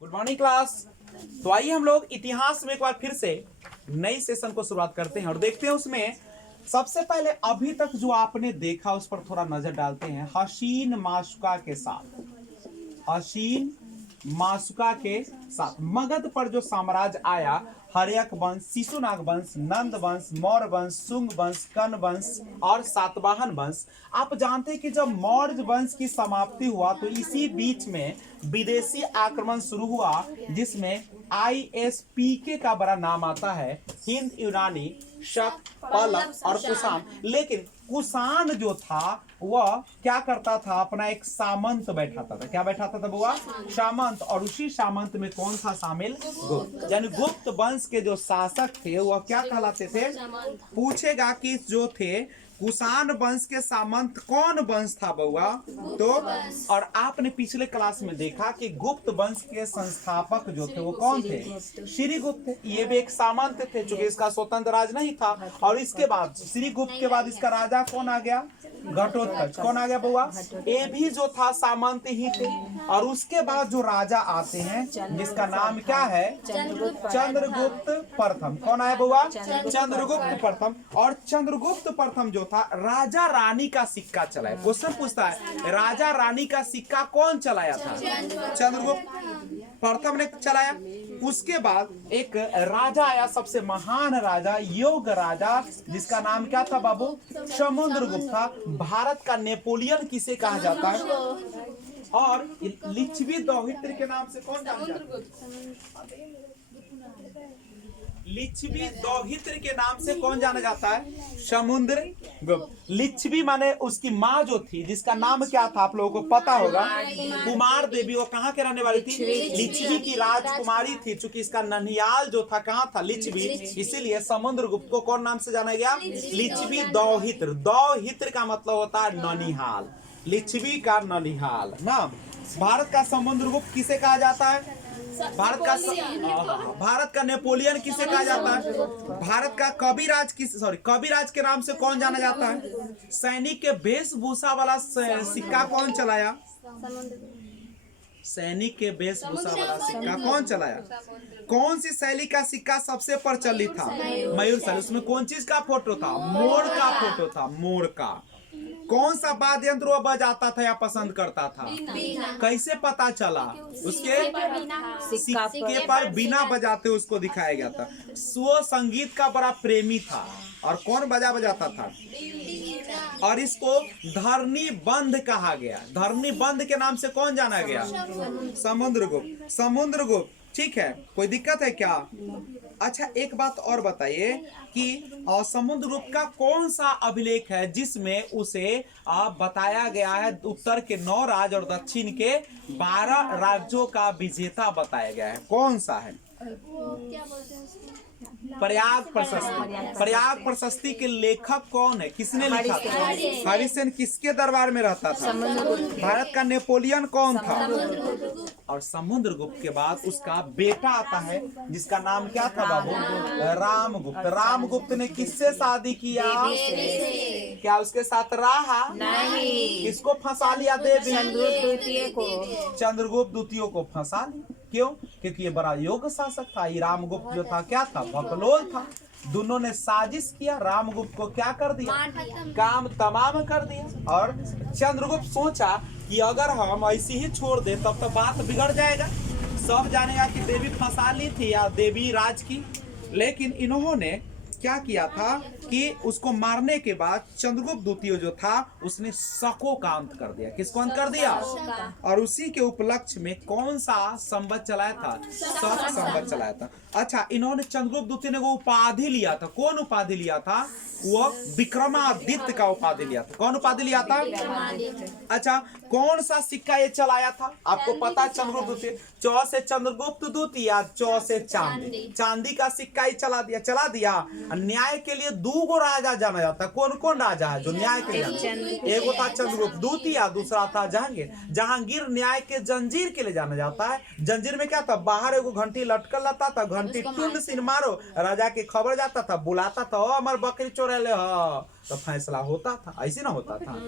Good morning class. तो आइए हम लोग इतिहास में एक बार फिर से नई सेशन को शुरुआत करते हैं और देखते हैं उसमें सबसे पहले अभी तक जो आपने देखा उस पर थोड़ा नजर डालते हैं। हसीन माशुका के साथ, हसीन माशुका के साथ मगध पर जो साम्राज्य आया, हर्यक वंश, शिशुनाग वंश, नंद वंश, मौर्य वंश, शुंग वंश, कर्ण वंश और सातवाहन वंश। आप जानते हैं कि जब मौर्य वंश की समाप्ति हुआ तो इसी बीच में विदेशी आक्रमण शुरू हुआ, जिसमें ISPK का बड़ा नाम आता है, हिंद यूनानी, शक, पलक और कुषाण। लेकिन कुषाण जो था वह क्या करता था, अपना एक सामंत बैठाता था। क्या बैठाता था बुआ? सामंत। और उसी सामंत में कौन था शामिल? गुप्त। यानी गुप्त वंश के जो शासक थे वह क्या कहलाते थे? पूछेगा कि जो थे कुषाण वंश के सामंत कौन वंश था बउआ? तो और आपने पिछले क्लास में देखा कि गुप्त वंश के संस्थापक जो थे वो कौन थे? श्रीगुप्त थे। ये भी एक सामंत थे, चूंकि इसका स्वतंत्र राज नहीं था। और इसके बाद श्रीगुप्त के बाद इसका राजा कौन आ गया? घटोत्कच। कौन आ गया बउआ? ये भी जो था सामंत ही थे। और उसके बाद जो राजा आते हैं जिसका नाम क्या है? चंद्रगुप्त प्रथम। कौन आया बउआ? चंद्रगुप्त प्रथम। और चंद्रगुप्त प्रथम जो था राजा रानी का सिक्का चलाया। क्वेश्चन पूछता है राजा रानी का सिक्का कौन चलाया था? चंद्रगुप्त प्रथम ने चलाया। उसके बाद एक राजा आया, सबसे महान राजा, योग राजा, जिसका नाम क्या था बाबू? समुद्रगुप्त था। भारत का नेपोलियन किसे कहा जाता है? और लिच्छवी दौहित्र के नाम से कौन जाना जाता है? लिच्छवी दौहित्र के नाम से कौन जाना जाता है? समुद्रगुप्त। लिच्छवी माने उसकी माँ जो थी, जिसका नाम क्या था आप लोगों को पता होगा? कुमार देवी। वो कहाँ के रहने वाली थी? लिच्छवी की राजकुमारी थी। चूंकि इसका ननियाल जो था कहाँ था? लिच्छवी। इसीलिए समुद्रगुप्त को कौन नाम से जाना गया? लिच्छवी दौहित्र। दौहित्र का मतलब होता है ननिहाल, लिच्छवी का ननिहाल ना। भारत का समुद्रगुप्त किसे कहा जाता है? भारत का नेपोलियन किसे कहा जाता है? भारत का कविराज कविराज के नाम से कौन जाना जाता है? सैनिक के वेशभूषा वाला सिक्का कौन चलाया? सैनिक के वेशभूषा वाला सिक्का कौन चलाया? कौन सी शैली का सिक्का सबसे प्रचलित था? मयूर शैली। उसमें कौन चीज का फोटो था? मोर का फोटो था, मोर का। कौन सा वाद्य यंत्र वह बजाता था या पसंद करता था? कैसे पता चला? उसके सिक्के पर बिना बजाते उसको दिखाया गया था। वो संगीत का बड़ा प्रेमी था। और कौन बजाता था? और इसको धरनी बंध कहा गया। धरनी बंध के नाम से कौन जाना गया? समुद्रगुप्त। समुद्रगुप्त। ठीक है, कोई दिक्कत है क्या? अच्छा, एक बात और बताइए कि समुद्रगुप्त का कौन सा अभिलेख है जिसमें उसे बताया गया है उत्तर के 9 राज्य और दक्षिण के 12 राज्यों का विजेता बताया गया है? कौन सा है? प्रयाग प्रशस्ति। प्रयाग प्रशस्ति के लेखक कौन है? किसने लिखा था? हरिसेन। किसके दरबार में रहता था? भारत का नेपोलियन कौन था? और समुद्रगुप्त के बाद उसका बेटा आता है जिसका नाम क्या था बाबू? रामगुप्त। रामगुप्त ने किससे शादी किया? क्या उसके साथ रहा? नहीं। किसको फंसा लिया? देवी। चंद्रगुप्त द्वितीय को फंसा लिया। क्यों? क्योंकि ये बड़ा योग्य शासक था। ये रामगुप्त जो था क्या था? बकलोल था। दोनों ने साजिश किया, रामगुप्त को क्या कर दिया? काम तमाम कर दिया। और चंद्रगुप्त सोचा कि अगर हम ऐसे ही छोड़ दे तब तो बात बिगड़ जाएगा, सब जानेगा कि देवी फंसा ली थी या देवी राज की। लेकिन इन्होंने क्या किया था कि उसको मारने के बाद चंद्रगुप्त द्वितीय जो था उसने शकों का अंत कर दिया। किसको अंत कर दिया? और उसी के उपलक्ष्य में कौन सा संवत चलाया था? शक संवत चलाया था। अच्छा, इन्होंने चंद्रगुप्त द्वितीय ने वो उपाधि लिया था। कौन उपाधि लिया था? वो विक्रमादित्य का उपाधि लिया था। कौन उपाधि लिया था? अच्छा, कौन सा सिक्का ये चलाया था? आपको पता है चंद्रगुप्त द्वितीय। चौ से चंद्रगुप्त द्वितीय, चौ से चांदी। चांदी का सिक्का ही चला दिया। न्याय के लिए 2 राजा जाना जाता है। कौन कौन राजा है जो न्याय के लिए? एक था चंद्रगुप्त द्वितीय, दूसरा था जहांगीर। जहांगीर न्याय के जंजीर के लिए जाना जाता है। जंजीर में क्या था? बाहर एगो घंटी लटकल रहता था, घंटी टुंड सिन मारो, राजा के खबर जाता था, बुलाता था, हमार बकरी चोरेले ह, तो फैसला होता था, ऐसे ना होता था।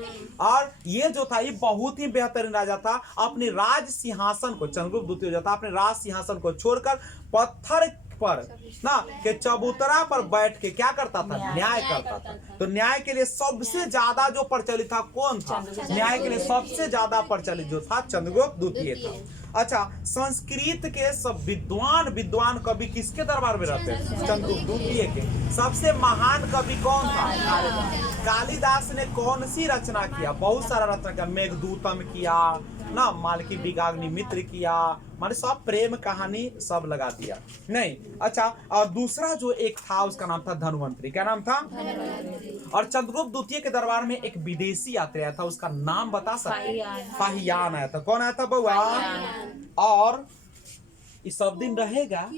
और ये जो था ये बहुत ही बेहतरीन राजा था। अपने राज सिंहासन को, चंद्रगुप्त द्वितीय जो था अपने राज सिंहासन को छोड़कर पत्थर पर ना के चबूतरा पर बैठ के क्या करता था, न्याय करता था। तो न्याय के लिए सबसे ज्यादा जो प्रचलित था कौन था, न्याय के लिए सबसे ज्यादा प्रचलित जो था चंद्रगुप्त द्वितीय था। अच्छा, संस्कृत के सब विद्वान कवि किसके दरबार में रहते थे, चंद्रगुप्त द्वितीय के। सबसे महान कवि कौन था, कालिदास ने कौन सी रचना किया, बहुत सारा रचना किया, मेघदूतम किया ना, मालकी बिगाग्नि मित्र किया, माने सब प्रेम कहानी सब लगा दिया नहीं। अच्छा, और दूसरा जो एक था उसका नाम था धन्वंतरी। क्या नाम था, और चंद्रगुप्त द्वितीय के दरबार में एक विदेशी यात्री आया था, उसका नाम बता सकते, फाहियान आया था। कौन आया था बउआ, और इस सब दिन रहेगा।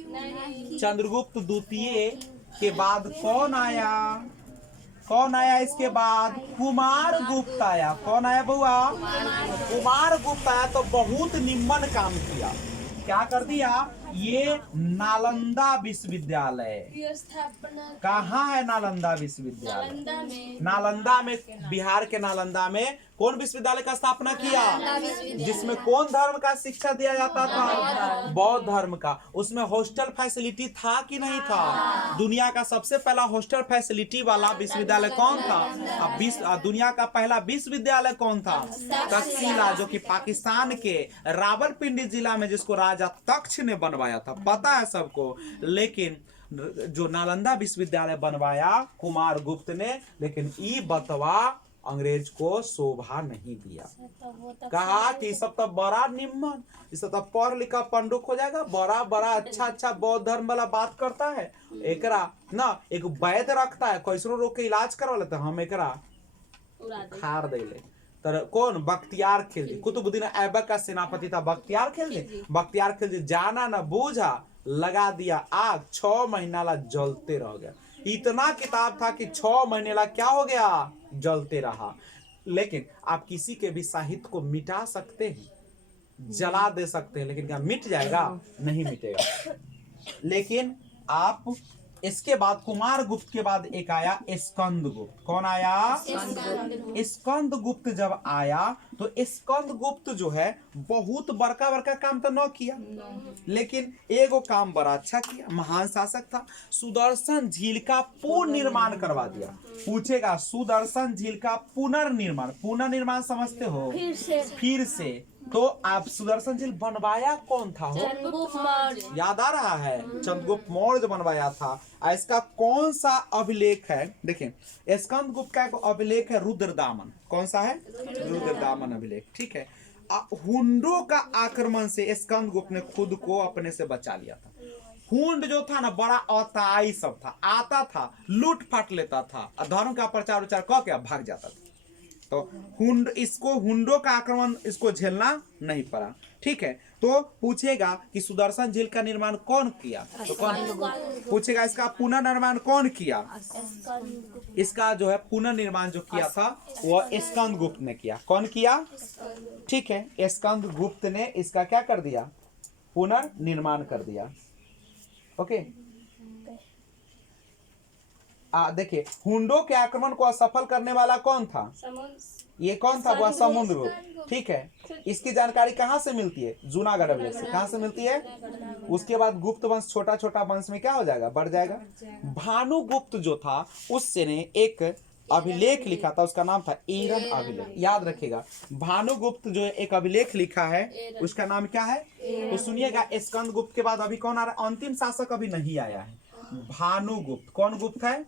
चंद्रगुप्त द्वितीय के बाद कौन आया, कौन आया इसके बाद, कुमार गुप्त आया। कौन आया बुआ, कुमार गुप्त आया। तो बहुत निम्न काम किया, क्या कर दिया, ये नालंदा विश्वविद्यालय कहाँ है, नालंदा विश्वविद्यालय, नालंदा में, बिहार के नालंदा में कौन विश्वविद्यालय का स्थापना किया, जिसमें कौन धर्म का शिक्षा दिया जाता था, बौद्ध धर्म का। उसमें हॉस्टल फैसिलिटी था कि नहीं था, दुनिया का सबसे पहला हॉस्टल फैसिलिटी वाला विश्वविद्यालय कौन था, दुनिया का पहला विश्वविद्यालय कौन था, तक्षशिला, जो कि पाकिस्तान के रावलपिंडी जिला में, जिसको राजा तक्ष ने बनवाया था, पता है सबको। लेकिन जो नालंदा विश्वविद्यालय बनवाया कुमार गुप्त ने, लेकिन ये बतवा अंग्रेज को शोभा नहीं दिया। कहा कि सब तो बड़ा निम्न, इस तो पढ़ लिखा पंडित हो जाएगा, बड़ा बड़ा अच्छा बौद्ध धर्म वाला बात करता है, एकरा ना एक वैद्य रखता है, कैसरो रोग के इलाज करवा लेते, हम एकरा खार दे ले। तर कौन, बख्तियार खिलजी, कुतुबुद्दीन ऐबक का सेनापति था बख्तियार खिलजी। बख्तियार खिलजी जाना ना बूझा, लगा दिया आग, 6 महीना ला जलते रह गया। इतना किताब था कि 6 महीने ला क्या हो गया, जलते रहा। लेकिन आप किसी के भी साहित्य को मिटा सकते हैं, जला दे सकते हैं, लेकिन क्या मिट जाएगा, नहीं मिटेगा। लेकिन आप इसके बाद कुमार गुप्त के बाद एक आया स्कंद गुप्त। कौन आया, स्कंद गुप्त जब आया तो स्कंद गुप्त जो है बहुत बड़का बड़का काम तो न किया, लेकिन एगो काम बड़ा अच्छा किया, महान शासक था। सुदर्शन झील का पुनर्निर्माण करवा दिया। पूछेगा सुदर्शन झील का पुनर्निर्माण, पुनर्निर्माण समझते हो, फिर से। तो आप सुदर्शन झील बनवाया कौन था हो, याद आ रहा है, चंद्रगुप्त मौर्य जो बनवाया था। इसका कौन सा अभिलेख है, देखिए स्कंद गुप्त का एक अभिलेख है रुद्रदामन। कौन सा है, रुद्रदामन अभिलेख, ठीक है। हुंडों का आक्रमण से स्कंद गुप्त ने खुद को अपने से बचा लिया था। हुंड जो था ना बड़ा अताई सब था, आता था लूट फाट लेता था, धर्म का प्रचार उचार कह के भाग जाता था। तो हुंडों का आक्रमण इसको झेलना नहीं पड़ा, ठीक है। तो पूछेगा कि सुदर्शन झील का निर्माण कौन किया, तो कौन पूछेगा इसका पुनर्निर्माण कौन किया, इसका जो है पुनर्निर्माण जो किया था वो स्कंद गुप्त ने किया। कौन किया, ठीक है, स्कंद गुप्त ने इसका क्या कर दिया, पुनर्निर्माण कर दिया। ओके, देखिए हुंडों के आक्रमण को असफल करने वाला कौन था, ये कौन था, वह समुद्रगुप्त, ठीक है। इसकी जानकारी कहाँ से मिलती है, जूनागढ़ अभिलेख से। कहाँ से मिलती है, उसके बाद गुप्त वंश छोटा छोटा वंश में क्या हो जाएगा, बढ़ जाएगा। भानुगुप्त जो था उससे ने एक अभिलेख लिखा था, उसका नाम था एरन अभिलेख, याद रखिएगा। भानुगुप्त जो एक अभिलेख लिखा है उसका नाम क्या है, तो सुनिएगा। स्कंद गुप्त के बाद अभी कौन आ रहा है, अंतिम शासक अभी नहीं आया है, भानुगुप्त। कौन गुप्त है,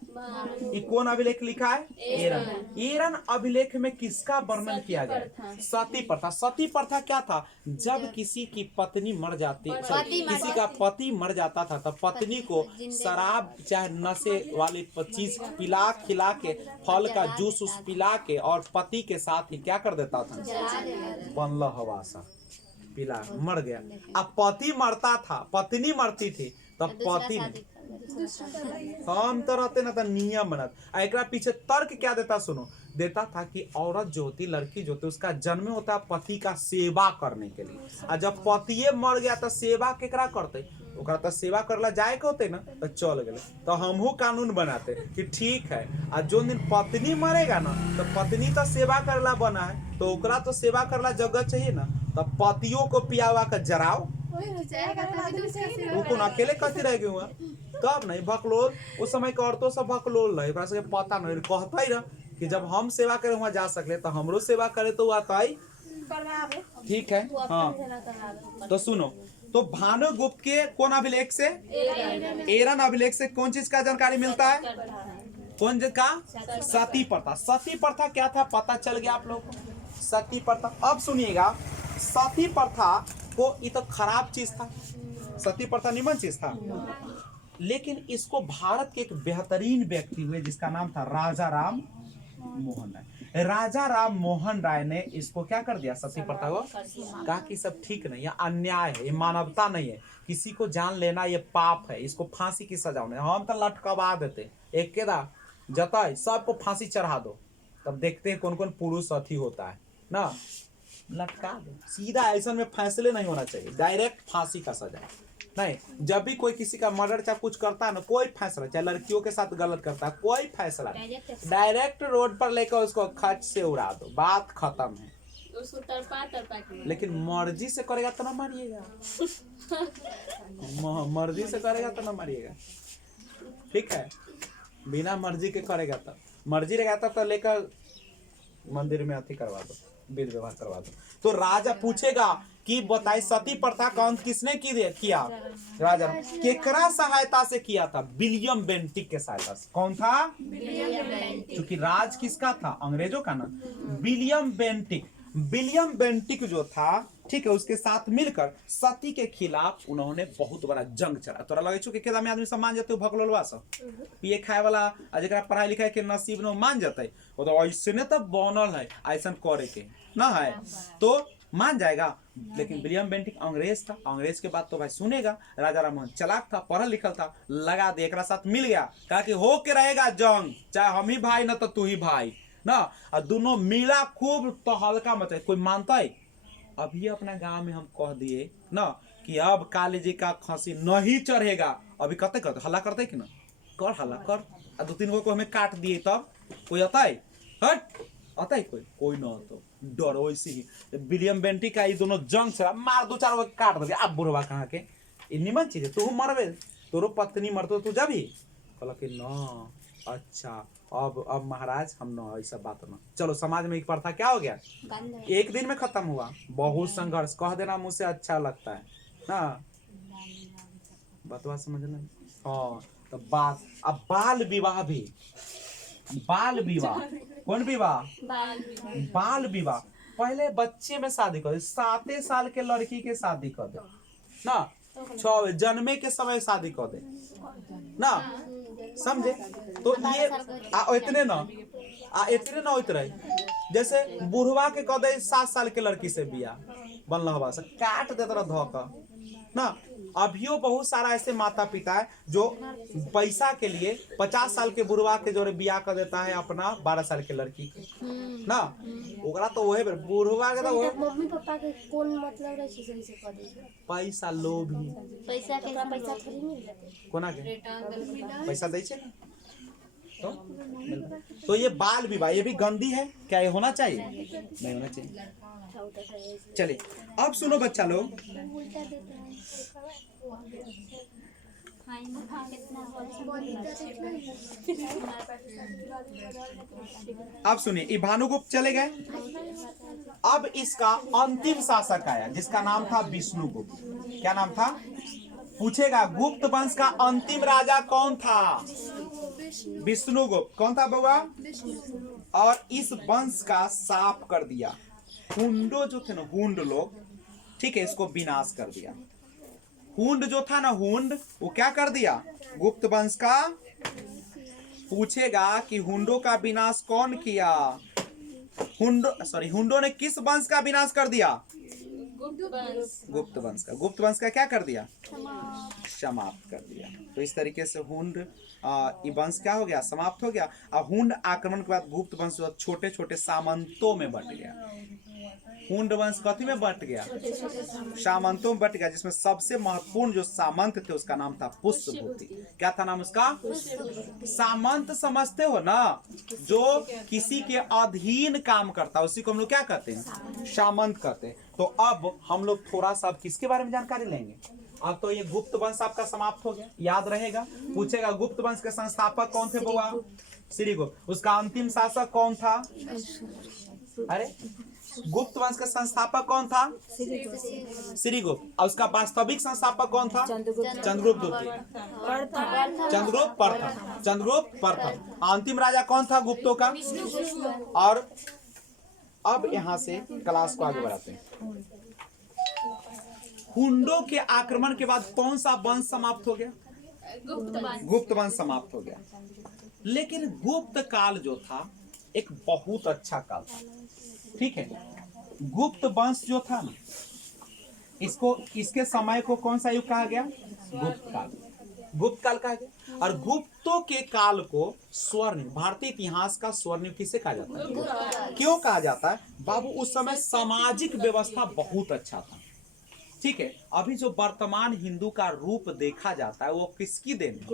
ये कौन अभिलेख लिखा है, एरन। एरन अभिलेख में किसका वर्णन किया गया, सती प्रथा। सती प्रथा क्या था, जब किसी की पत्नी मर जाती, किसी का पति मर जाता था तो पत्नी को शराब चाहे नशे वाली चीज पिला खिला के, फल का जूस उस पिला के, और पति के साथ ही क्या कर देता था, बनला हवासा पिला, मर गया। अब पति मरता था, पत्नी मरती थी, तब पति हम तो रहते ना, तो नियम बनत। एकरा पीछे तर्क क्या देता, सुनो, देता था कि औरत जो होती, लड़की जो होती, उसका जन्म होता है पति का सेवा करने के लिए, और जब पतिये मर गया तो सेवा केकरा करते, ओकरा तो सेवा करला जाए के होते ना तो चल गए। तो हमहू कानून बनाते कि ठीक है, आ जो दिन पत्नी मरेगा ना तो पत्नी तो सेवा करला बना है, तो ओकरा तो सेवा करला जगह चाहिए ना, तो पतियों को पियावा कर जराओ, वो कौन अकेले कथी रह गए हुआ। तब नहीं भकलोल, उस समय के औरतों सब भकलोल रहे, पता नहीं कहता ही रहा कि जब हम सेवा करे वहाँ जा सकले तो हमरो सेवा करे तो आता ही। ठीक है हाँ। तो सुनो, तो भानुगुप्त के कौन अभिलेख से, एरन अभिलेख से कौन चीज का जानकारी मिलता है, कौन चीज का, सती प्रथा। सती प्रथा क्या था पता चल गया आप लोग को, सती प्रथा। अब सुनिएगा, सती प्रथा को ये तो खराब चीज था, सती प्रथा निमन चीज था, लेकिन इसको भारत के एक बेहतरीन व्यक्ति हुए जिसका नाम था राजा राम मोहन राय। राजा राम मोहन राय ने इसको क्या कर दिया, सती प्रथा को, कहा कि सब ठीक नहीं है, अन्याय है, ये मानवता नहीं है, किसी को जान लेना ये पाप है, इसको फांसी की सजा होने, हम तो लटकवा देते एक केदा जता सबको फांसी चढ़ा दो, तब देखते हैं कौन कौन पुरुष अथी होता है ना, लटका दो सीधा। ऐसा में फैसले नहीं होना चाहिए, डायरेक्ट फांसी का सजा नहीं। जब भी कोई किसी का मर्डर चाहे कुछ करता है ना, कोई फैसला, चाहे लड़कियों के साथ गलत करता है, कोई फैसला डायरेक्ट रोड पर लेकर उसको खच से उड़ा दो, बात खत्म है। उसको टरपा लेकिन मर्जी से करेगा तो ना मारिएगा, मर्जी से करेगा तो ना मारिएगा, ठीक है, बिना मर्जी के करेगा तो, मर्जी रहेगा तो लेकर मंदिर में अथी करवा दो, विध व्यवहार करवा दो। तो राजा पूछेगा कि बताइए सती प्रथा का अंत किसने किया, राजा केकरा सहायता से किया था, विलियम बेंटिक के सहायता से। कौन था, क्योंकि राज किसका था, अंग्रेजों का ना। विलियम बेंटिक, विलियम बेंटिक जो था, ठीक है, उसके साथ मिलकर सती के खिलाफ उन्होंने बहुत बड़ा जंग चला। तोरा लगे छो कि केदा में आदमी सब मान जाते हो, भगलोलवा सब पिए खाए वाला जरा पढ़ाई लिखाई के नसीब में मान जाते, वो तो ऐसे ने तो बनल है, ऐसा करे के ना है तो मान जाएगा। लेकिन विलियम बेंटिक अंग्रेज था, अंग्रेज के बात तो भाई सुनेगा। राजा राम मोहन चालाक था, पढ़ल लिखल था, लगा दे, एक साथ मिल गया, कहा कि हो के रहेगा जंग, चाहे हम ही भाई ना तो तू ही भाई ना, और दोनों मिला खूब तो हल्का मचा। कोई मानता है? अभी अपना गांव में हम कह दिए ना कि अब काली जी का फांसी नहीं चढ़ेगा, अभी कहते करते हल्ला करते कि ना, कर हल्ला कर, और 2-3 को हमें काट दिए, तब कोई आता है, हट आता है कोई ना, तो डर वैसे ही विलियम बेंटिक का ये दोनों जंग से मार 2-4 काट दे। अब बुढ़वा कहाँ के, ये निमन चीज है, तू मरबे, तोरो पत्नी मरतो तू जाबी, कहला कि ना अच्छा अब महाराज हम ना ऐसा बात ना। चलो समाज में एक प्रथा क्या हो गया, एक दिन में खत्म हुआ, बहुत संघर्ष, कह देना मुझसे अच्छा लगता है ना, बतवा समझना। हाँ तो बात, अब बाल विवाह भी, बाल विवाह, कौन विवाह, बाल विवाह। पहले बच्चे में शादी कर दे, 7 साल के लड़की के शादी कर दे ना, 6 जन्मे के समय शादी कर दे ना, समझे। तो ये इतने ना होते रहे, जैसे बुढ़वा के कह दे 7 साल के लड़की से बिया बनल हवा से काट देता रहा धोखा ना। अभियो बहुत सारा ऐसे माता पिता है जो पैसा के लिए 50 साल के बुढ़वा के जोड़े बियाह कर देता है अपना 12 साल के लड़की के ना, ओकरा तो वही बुढ़वा के तो मम्मी पापा के कौन मतलब रहे सही से कर दे, पैसा लोभी, पैसा के पैसा थोड़ी मिल जाते, कोना के पैसा दै छे तो ये बाल विवाह ये भी गंदी है क्या, ये होना चाहिए, नहीं होना चाहिए। चलिए अब सुनो बच्चा लोग, अब सुनिए, ये भानुगुप्त चले गए, अब इसका अंतिम शासक आया जिसका नाम था विष्णुगुप्त। क्या नाम था, पूछेगा गुप्त वंश का अंतिम राजा कौन था, विष्णुगुप्त। कौन था बउआ, और इस वंश का साफ कर दिया, हुंडो जो थे ना, हुंड लोग, ठीक है, इसको विनाश कर दिया। हुंड जो था ना, हुंड, वो क्या कर दिया, गुप्त वंश का। पूछेगा कि हुंडो का विनाश कौन किया, हुंडो ने किस वंश का विनाश कर दिया, गुप्त वंश का। गुप्त वंश का क्या कर दिया, समाप्त कर दिया। तो इस तरीके से हुंड वंश क्या हो गया, समाप्त हो गया। और हुंड आक्रमण के बाद गुप्त वंश छोटे छोटे सामंतों में बट गया, हुंड वंश कथी में बट गया? सामंतों में बट गया, जिसमें सबसे महत्वपूर्ण जो सामंत थे उसका नाम था पुष्यभूति। क्या था नाम उसका? सामंत समझते हो ना, जो किसी के अधीन काम करता है उसी को हम लोग क्या कहते हैं? सामंत कहते हैं। तो अब हम लोग थोड़ा सा किसके बारे में जानकारी लेंगे? अब तो ये गुप्त वंश आपका समाप्त हो गया, याद रहेगा। पूछेगा गुप्त वंश के संस्थापक कौन थे बुआ? श्रीगुप्त। उसका अंतिम शासक कौन था? अरे गुप्त वंश का संस्थापक कौन था? श्रीगुप्त। और उसका वास्तविक संस्थापक कौन था? चंद्रगुप्त द्वितीय। चंद्रगुप्त प्रथम। चंद्रगुप्त प्रथम। अंतिम राजा कौन था गुप्तों का? और अब यहां से क्लास को आगे बढ़ाते हैं। हुंडों के आक्रमण के बाद कौन सा वंश समाप्त हो गया? गुप्त वंश समाप्त हो गया। लेकिन गुप्त काल जो था एक बहुत अच्छा काल था, ठीक है। गुप्त वंश जो था ना, इसको इसके समय को कौन सा युग कहा गया? गुप्त काल। गुप्त काल कहा गया। और गुप्तों के काल को स्वर्णिम, भारतीय इतिहास का स्वर्णिम किसे कहा जाता है? क्यों कहा जाता है बाबू? उस समय सामाजिक व्यवस्था बहुत अच्छा था, ठीक है। अभी जो वर्तमान हिंदू का रूप देखा जाता है वो किसकी देन है?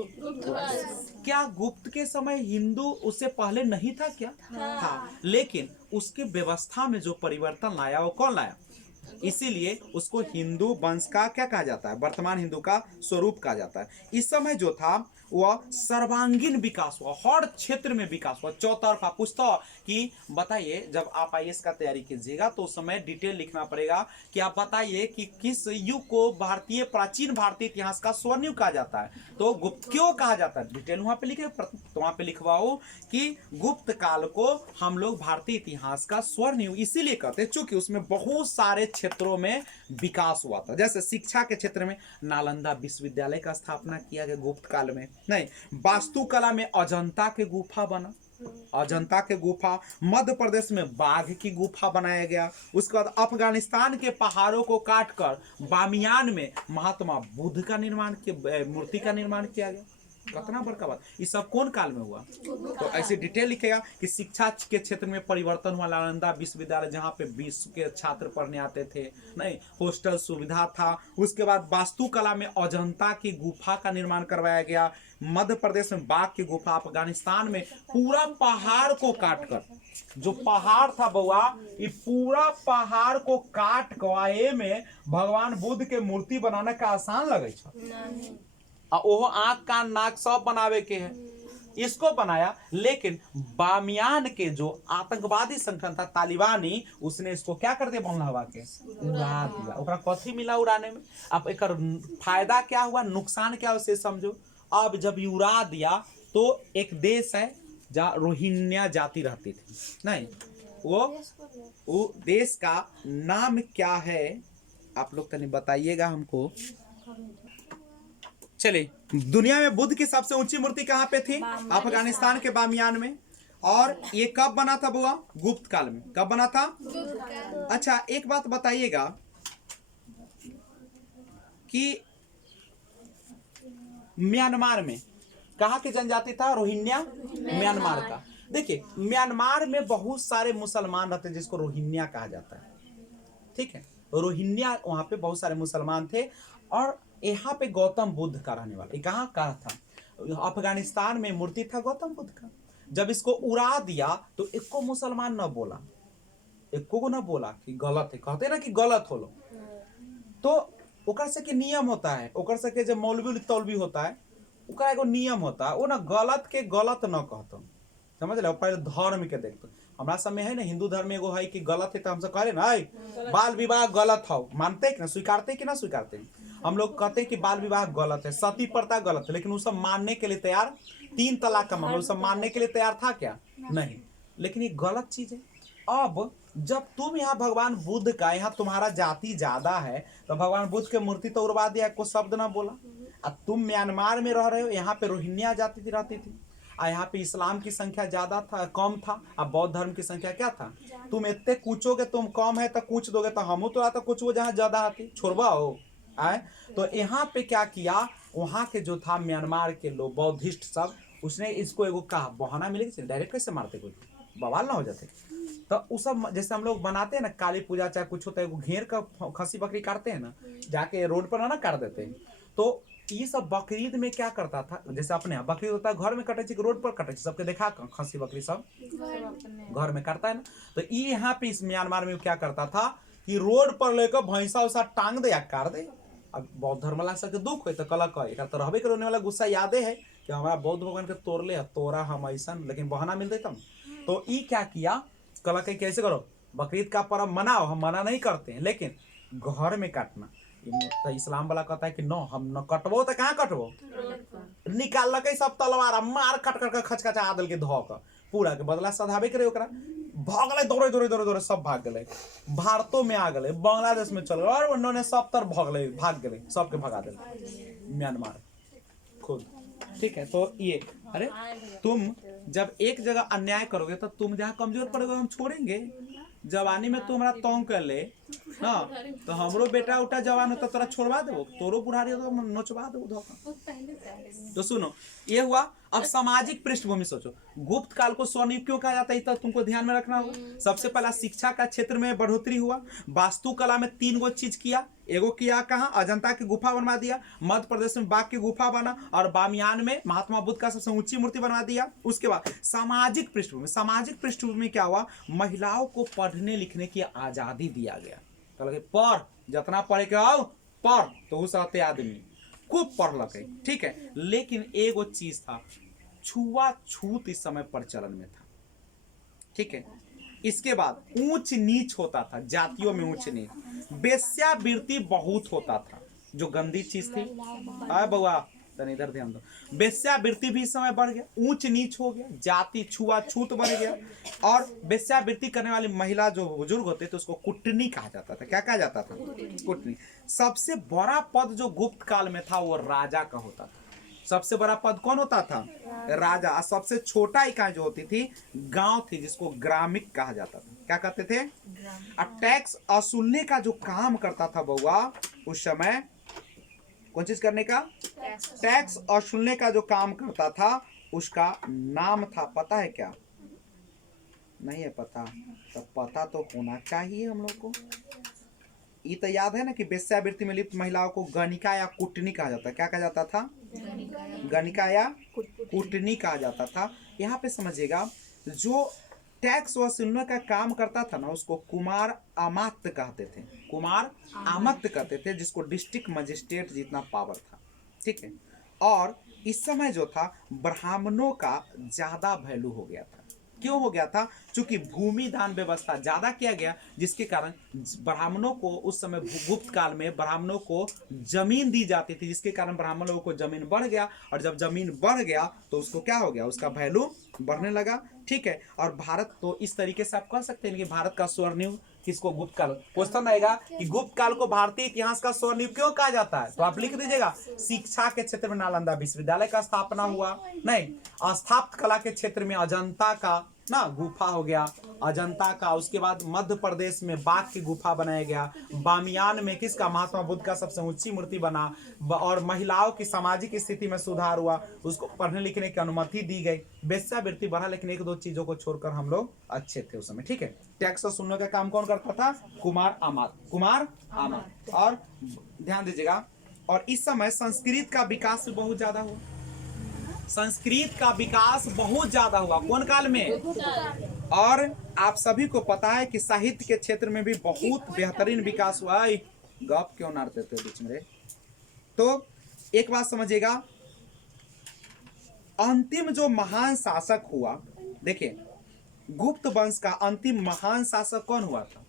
क्या गुप्त के समय हिंदू उससे पहले नहीं था? क्या था? लेकिन उसके व्यवस्था में जो परिवर्तन लाया वो कौन लाया? इसीलिए उसको हिंदू वंश का क्या कहा जाता है? वर्तमान हिंदू का स्वरूप कहा जाता है। इस समय जो था वह सर्वांगीण विकास हुआ, हर क्षेत्र में विकास हुआ, चौतरफा। पूछता कि बताइए जब आप आईएएस का तैयारी कीजिएगा तो उस समय डिटेल लिखना पड़ेगा कि आप बताइए कि किस युग को भारतीय प्राचीन भारतीय इतिहास का स्वर्ण युग कहा जाता है। तो गुप्त क्यों कहा जाता है? डिटेल वहां पे लिखे, तो वहां पे लिखवाओ कि गुप्त काल को हम लोग भारतीय इतिहास का स्वर्ण युग इसीलिए कहते हैं चूंकि उसमें बहुत सारे क्षेत्रों में विकास हुआ था। जैसे शिक्षा के क्षेत्र में नालंदा विश्वविद्यालय का स्थापना किया गया गुप्त काल में। नहीं, वास्तुकला में अजंता के गुफा बना, अजंता के गुफा। मध्य प्रदेश में बाघ की गुफा बनाया गया। उसके बाद अफगानिस्तान के पहाड़ों को काटकर बामियान में महात्मा बुद्ध का निर्माण, मूर्ति का निर्माण किया गया। कितना बड़का बात। ये सब कौन काल में हुआ? तो ऐसे डिटेल लिखेगा कि शिक्षा के क्षेत्र में परिवर्तन हुआ। नालंदा विश्वविद्यालय जहाँ पे विश्व के छात्र पढ़ने आते थे, नहीं, हॉस्टल सुविधा था। उसके बाद वास्तुकला में अजंता की गुफा का निर्माण करवाया गया। मध्य प्रदेश में बाघ की गुफा। अफगानिस्तान में पूरा पहाड़ को काटकर, जो पहाड़ था बउआ, ये पूरा पहाड़ को काट कर में भगवान बुद्ध के मूर्ति बनाने का आसान लगे छ। ओहो आंख कान नाक सब बनावे के है, इसको बनाया। लेकिन बामियान के जो आतंकवादी संगठन था तालिबानी, उसने इसको क्या कर दिया? बंद हवा के उड़ा दिया। ओकरा कथी मिला उड़ाने में? अब एक फायदा क्या हुआ, नुकसान क्या हुआ से समझो। अब जब उड़ा दिया तो एक देश है जहाँ रोहिंग्या जाति रहती थी, नहीं, वो देश का नाम क्या है आप लोग कहीं बताइएगा हमको। चलिए, दुनिया में बुद्ध की सबसे ऊंची मूर्ति कहाँ पे थी? अफगानिस्तान के बामियान में। और ये कब बना था बुआ? गुप्त काल में। कब बना था? अच्छा, एक बात बताइएगा कि म्यांमार में कहाँ की जनजाति था? रोहिंग्या, म्यांमार का। देखिए, म्यांमार में बहुत सारे मुसलमान रहते जिसको रोहिंग्या कहा जाता है, ठीक है। रोहिंग्या, वहां पे बहुत सारे मुसलमान थे। और यहाँ पे गौतम बुद्ध का रहने वाला, कहाँ का था? अफगानिस्तान में मूर्ति था गौतम बुद्ध का। जब इसको उड़ा दिया तो एको मुसलमान न बोला, एको को न बोला कि गलत है। कहते ना कि गलत हो लो, तो ओकर से के नियम होता है। ओकर से के जब मौलवी तौलवी होता है, ओकरा एगो नियम होता है, वो ना गलत के गलत न कहतो, समझ लो। पहले धर्म के देखते, हमारा समय है ना, हिंदू धर्म में एगो है कि गलत है तो हमसे कहे ना बाल विवाह गलत हो, मानते कि ना, स्वीकारते कि ना स्वीकारते? हम लोग कहते हैं कि बाल विवाह गलत है, सती प्रथा गलत है, लेकिन वो सब मानने के लिए तैयार। 3 तलाक का मामला, वो सब मानने के लिए तैयार था क्या? नहीं। लेकिन ये गलत चीज है। अब जब तुम यहाँ भगवान बुद्ध का, यहाँ तुम्हारा जाति ज्यादा है तो भगवान बुद्ध के मूर्ति तो उड़वा दिया, कोई शब्द ना बोला। अब तुम म्यांमार में रह रहे हो, यहाँ पे रोहिंग्या जाति रहती थी, और यहाँ पे इस्लाम की संख्या ज्यादा था, कम था। अब बौद्ध धर्म की संख्या क्या था? तुम इतने कूचोगे, तुम कम है तो कूच दोगे, तो हम तो आता कुछ वो जहाँ ज्यादा आती छोड़वा हो आए। तो यहाँ पे क्या किया, वहाँ के जो था म्यांमार के लोग बौद्धिस्ट सब, उसने इसको एगो कहा बहाना मिले, डायरेक्ट कैसे मारते कोई, बवाल ना हो जाते। तो उस सब जैसे हम लोग बनाते हैं ना काली पूजा चाहे कुछ होता है, वो घेर का खस्सी बकरी काटते हैं ना, जाके रोड पर ना काट देते हैं। तो ये सब बकरीद में क्या करता था, जैसे अपने यहाँ बकरीद होता है घर में कटे रोड पर कटे, सबके देखा खस्सी बकरी सब घर में काटता है ना। तो ये यहाँ पे इस म्यांमार में क्या करता था कि रोड पर लेकर भैंसा उसा टांग दे या काट दे। अब बौद्ध धर्म ला सके दुख हो तो कल एक तो रहबे करने वाला गुस्सा यादे है कि हमारा बौद्ध भगवान के तोड़ ले तोरा हम ऐसा, लेकिन बहाना मिल देता। तो ये क्या किया, कल के कैसे करो बकरीद का पर्व मनाओ, हम मना नहीं करते हैं, लेकिन घर में काटना तो इस्लाम वाला कहता है कि नो हम न कटबो तो कहाँ कटबो, निकाल के सब तलवार मार कट कर खचखचा दिल के धोक पूरा के बदला सधाबे करे ओकरा। भाग गए दौड़े दौड़े दौड़े दौड़े सब भाग गए, भारतों में आ गए, बांग्लादेश में चल गए, और उन्होंने सब तरफ भाग गए सबके भगा दिल म्यांमार खुद। ठीक है, तो ये अरे तुम जब एक जगह अन्याय करोगे तो तुम जहाँ कमजोर पड़ोगे हम छोड़ेंगे। जवानी में तू हमारा तोंग कर ले ना, तो हमरो बेटा उठा जवान होता तोरा छोड़वा देवो, तोरो बुढ़ारी हो तो नोचवा देवो धोखा। तो सुनो ये हुआ। अब सामाजिक पृष्ठभूमि सोचो, गुप्त काल को स्वर्णयुग क्यों कहा जाता है, तो तुमको ध्यान में रखना होगा। सबसे पहला शिक्षा का क्षेत्र में बढ़ोतरी हुआ, वास्तुकला में 3 गो चीज किया। एगो किया कहाँ, अजंता की गुफा बनवा दिया, मध्य प्रदेश में बाघ की गुफा बना, और बामियान में महात्मा बुद्ध का सबसे ऊंची मूर्ति बनवा दिया। उसके बाद सामाजिक पृष्ठभूमि क्या हुआ, महिलाओं को पढ़ने लिखने की आजादी दिया गया। पढ़ जितना पढ़े के आओ पढ़, तो उस रहते आदमी खूब पढ़ लगे। ठीक है, लेकिन एगो चीज था, छुआछूत इस समय प्रचलन में था। ठीक है, इसके बाद ऊंच नीच होता था, जातियों में ऊंच नीच, वेश्यावृत्ति बहुत होता था, जो गंदी चीज थी। आए बउआ तनी इधर ध्यान दो, वेश्यावृत्ति भी इस समय बढ़ गया, ऊंच नीच हो गया, जाति छुआछूत बढ़ गया। और वेश्यावृत्ति करने वाली महिला जो बुजुर्ग होते थे उसको कुटनी कहा जाता था। क्या कहा जाता था, कुटनी। सबसे बड़ा पद जो गुप्त काल में था वो राजा का होता था। सबसे बड़ा पद कौन होता था, राजा। सबसे छोटा इकाई जो होती थी गांव थी, जिसको ग्रामिक कहा जाता था। क्या कहते थे, टैक्स वसूलने का जो काम करता था बउआ उस समय, कौन चीज करने का, टैक्स वसूलने का जो काम करता था उसका नाम था, पता है क्या, नहीं है पता, तो पता तो होना चाहिए हम लोग को। ये तो याद है ना कि वेश्यावृत्ति में लिप्त महिलाओं को गणिका या कुटनी कहा जाता है। क्या कहा जाता था, गणिका या कुटनी कहा जाता था। यहाँ पे समझिएगा, जो टैक्स वसूलने का काम करता था ना उसको कुमार अमात्य कहते थे, कुमार अमात्य कहते थे, जिसको डिस्ट्रिक्ट मजिस्ट्रेट जितना पावर था। ठीक है, और इस समय जो था ब्राह्मणों का ज्यादा वैल्यू हो गया था। क्यों हो गया था, क्योंकि भूमि दान व्यवस्था ज्यादा किया गया, जिसके कारण ब्राह्मणों को उस समय गुप्त काल में ब्राह्मणों को जमीन दी जाती थी, जिसके कारण ब्राह्मण लोगों को जमीन बढ़ गया, और जब जमीन बढ़ गया तो उसको क्या हो गया, उसका वैल्यू बढ़ने लगा। ठीक है, और भारत तो इस तरीके से आप कह सकते हैं कि भारत का स्वर्णयुग किसको, गुप्त काल। क्वेश्चन आएगा कि गुप्त काल को भारतीय इतिहास का स्वर्णयुग क्यों कहा जाता है, तो आप लिख दीजिएगा, शिक्षा के क्षेत्र में नालंदा विश्वविद्यालय का स्थापना हुआ, नहीं, स्थापत्य कला के क्षेत्र में अजंता का ना गुफा हो गया, अजंता का। उसके बाद मध्य प्रदेश में बाघ की गुफा बनाया गया, बामियान में किसका, महात्मा बुद्ध का सबसे ऊंची मूर्ति बना, और महिलाओं की सामाजिक स्थिति में सुधार हुआ, उसको पढ़ने लिखने की अनुमति दी गई, वेश्यावृत्ति बढ़ा, लेकिन 1-2 चीजों को छोड़कर हम लोग अच्छे थे उस समय। ठीक है, टैक्स वसूलने का काम कौन करता था, कुमार अमात्य। और ध्यान दीजिएगा, और इस समय संस्कृत का विकास बहुत ज्यादा हुआ, संस्कृत का विकास बहुत ज्यादा हुआ कौन काल में। और आप सभी को पता है कि साहित्य के क्षेत्र में भी बहुत बेहतरीन विकास हुआ। गप क्यों नारते थे बीच में। तो एक बात समझिएगा, अंतिम जो महान शासक हुआ, देखिए गुप्त वंश का अंतिम महान शासक कौन हुआ था,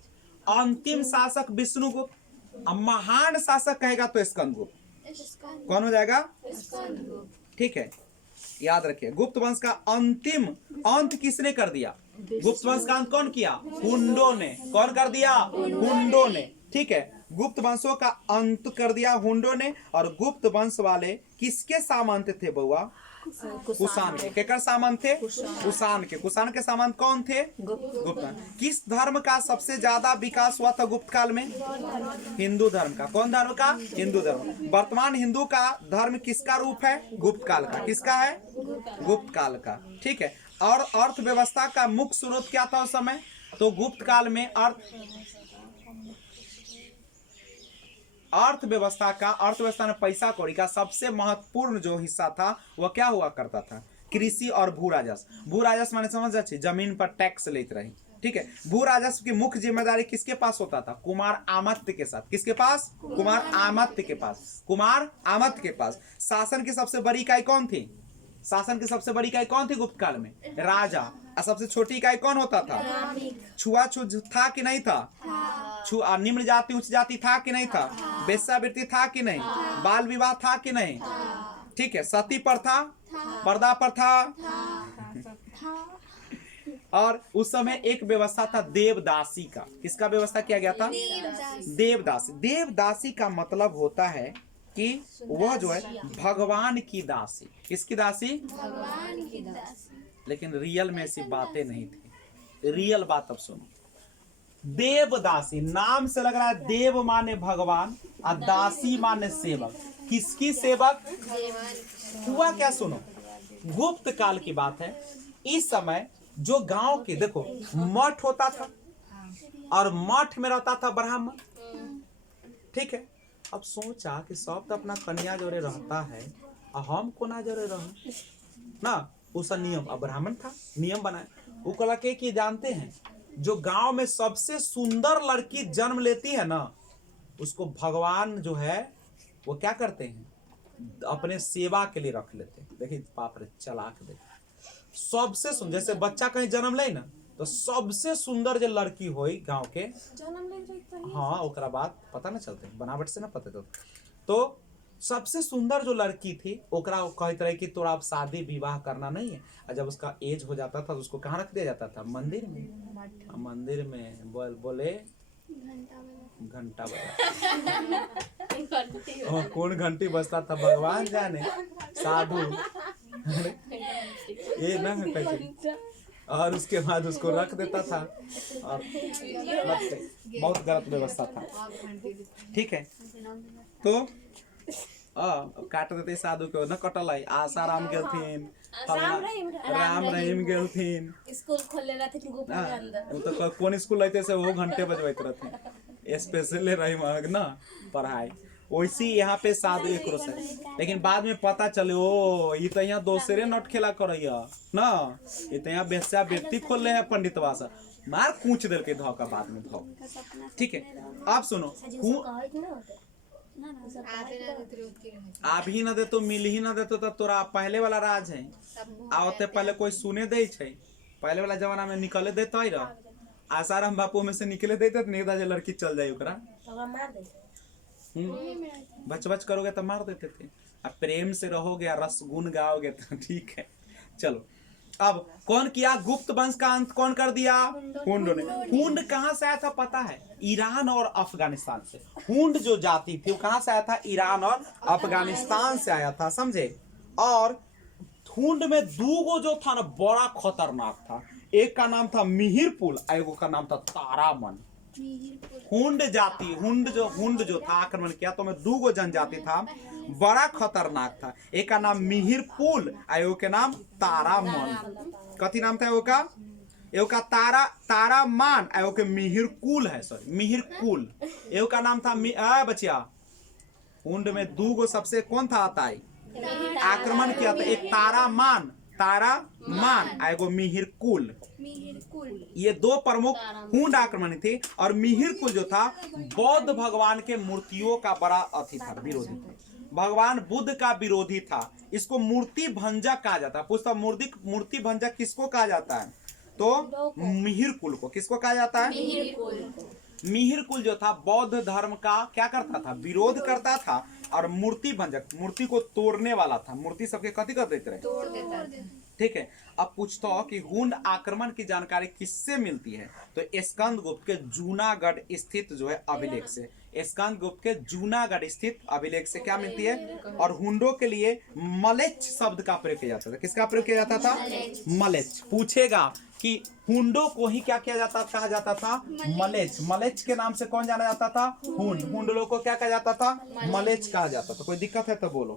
अंतिम शासक विष्णुगुप्त। अब महान शासक कहेगा तो स्कंदगुप्त। कौन हो जाएगा, ठीक है, याद रखिए। गुप्त वंश का अंतिम अंत किसने कर दिया, गुप्त वंश का अंत कौन किया, हुंडों ने। कौन कर दिया, हुंडों ने। ठीक है, गुप्त वंशों का अंत कर दिया हुंडों ने। और गुप्त वंश वाले किसके सामंत थे बउआ, कुषाण के। केकर सामंत थे, कुषाण के। कुषाण के सामंत कौन थे, गुप्त। किस धर्म का सबसे ज्यादा विकास हुआ था गुप्त काल में, हिंदू धर्म का। कौन धर्म का, हिंदू धर्म। वर्तमान हिंदू का धर्म किसका रूप है, गुप्त काल का। किसका है, गुप्त काल का। ठीक है, और अर्थव्यवस्था का मुख्य स्रोत क्या था उस समय? तो गुप्त काल में अर्थव्यवस्था में पैसा कौड़ी का सबसे महत्वपूर्ण जो हिस्सा था वह क्या हुआ करता था? कृषि और भू राजस्व। भू राजस्व माने समझ जाए जमीन पर टैक्स लेते रही, ठीक है। भू राजस्व की मुख्य जिम्मेदारी किसके पास होता था? कुमार आमत्य के साथ। किसके पास? कुमार आमत्य के पास। कुमार आमत्य के पास। शासन की सबसे बड़ी इकाई कौन थी? शासन की सबसे बड़ी इकाई कौन थी गुप्त काल में? राजा। और सबसे छोटी इकाई कौन होता था? छुआछूत था कि नहीं था? निम्न जाति उच्च जाति था कि नहीं था? वेश्यावृत्ति था कि नहीं? बाल विवाह था कि नहीं? ठीक है। सती प्रथा, पर्दा प्रथा, और उस समय एक व्यवस्था था देवदासी का। किसका व्यवस्था किया गया था? देवदासी। देवदासी का मतलब होता है कि वह जो है भगवान की दासी। किसकी दासी? भगवान की दासी। लेकिन रियल में ऐसी बातें नहीं थी। रियल बात अब सुनो। देवदासी नाम से लग रहा है देव माने भगवान और दासी माने सेवक। किसकी सेवक? हुआ क्या सुनो, गुप्त काल की बात है। इस समय जो गांव के देखो मठ होता था और मठ में रहता था ब्राह्मण, ठीक है। अब सोचा कि सब तो अपना कन्या जोरे रहता है और हम कोना जोरे रह ना, उसका नियम। अब ब्राह्मण था, नियम बनाए। वो कला के कि जानते हैं जो गांव में सबसे सुंदर लड़की जन्म लेती है ना, उसको भगवान जो है वो क्या करते हैं? अपने सेवा के लिए रख लेते हैं। देखिए बाप रे चालाक। देखिए सबसे सुंदर, जैसे बच्चा कहीं जन्म ले ना तो सबसे सुंदर जो लड़की होई गांव के जन्म ले जाता है। हाँ, ओकरा बाद पता ना चलते, बनावट से ना पता तो सबसे सुंदर जो लड़की थी ओकरा कहत रहे कि तोरा अब शादी विवाह करना नहीं है। और जब उसका एज हो जाता था तो उसको कहाँ रख दिया जाता था? मंदिर में। मंदिर में बोले घंटा बजा। कौन घंटी बजता था भगवान जाने, साधु ये ना कैसे। और उसके बाद उसको रख देता था और बहुत गलत व्यवस्था था, ठीक है। तो काट देते साधु के न कटल है। आसाराम गेलथिन, राम रहीम गेलथिन, स्कूल खोले रहते गुफा के अंदर। तो कौन स्कूल रहते से वो घंटे बजबैत रहते, स्पेशल रही ना पढ़ाई। वैसी यहाँ पे साधु एक रोज है। लेकिन बाद में पता चले ओ ये तो यहाँ दोसरे नट खेला करैया ना, ये तो यहाँ बेस्या व्यक्ति खोल रहे हैं पंडितवा से मार कूच देल के धोखा बाद में धो, ठीक है। आप सुनो, अभी न दे तो मिल ही न देते तो तोरा पहले वाला राज है। आवते पहले कोई सुने दे छे, पहले वाला जमाना में निकले देता ही रह। आसाराम बापू में से निकले देते नहीं था, जो लड़की चल जाये ओकरा बच बच करोगे तो मार देते थे। अब प्रेम से रहोगे या रसगुन गाओगे तो ठीक है। चलो अब कौन किया? गुप्त वंश का अंत कौन कर दिया? हुंड ने। हुंड कहाँ से आया था पता है? ईरान और अफगानिस्तान से। हुंड जो जाति थी वो कहाँ से आया था? ईरान और अफगानिस्तान से आया था, समझे। और हुंड में दूगो जो था ना बड़ा खतरनाक था। एक का नाम था मिहिरपुल, एगो का नाम था तारामन। हुंड जाति, हुंड जो था आक्रमण किया तो में दूगो जनजाति था, बड़ा खतरनाक था। एक का नाम मिहिरपुल, एगो के नाम तारामन। कथी नाम था एगो का? तारामान, एगो के मिहिरकुल है, सॉरी मिहिरकुल। एगो का नाम था बचिया। हुंड में दूगो सबसे कौन था आता है आक्रमण किया था? एक तारामान एगो मिहिरकुल। ये दो प्रमुख हुंड आक्रमण थे। और मिहिरकुल जो था बौद्ध भगवान के मूर्तियों का बड़ा अति था, विरोधी। भगवान बुद्ध का विरोधी था। इसको मूर्ति भंजक कहा जाता है। पूछता मूर्ति भंजक किसको कहा जाता है? तो मिहिरकुल को। किसको कहा जाता है? मिहिरकुल जो था बौद्ध धर्म का क्या करता था? विरोध करता था। और मूर्ति भंजक, मूर्ति को तोड़ने वाला था। मूर्ति सबके कथी कर देते रहे? तोड़ देता था, ठीक है। अब पूछता हो कि हुंड आक्रमण की जानकारी किससे मिलती है? तो स्कंदगुप्त के जूनागढ़ स्थित जो है अभिलेख से। स्कंदगुप्त के जूनागढ़ स्थित अभिलेख से क्या मिलती है? और हुंडों के लिए मलेच्छ शब्द का प्रयोग किया जाता था। किसका प्रयोग किया जाता था? मलेच्छ। पूछेगा कि हुंडो को ही क्या किया जाता कहा जाता था, मलेच। मलेच के नाम से कौन जाना जाता था, हुंड। हुंड लोग को क्या कहा जाता था, मलेच कहा जाता था। कोई दिक्कत है तो बोलो,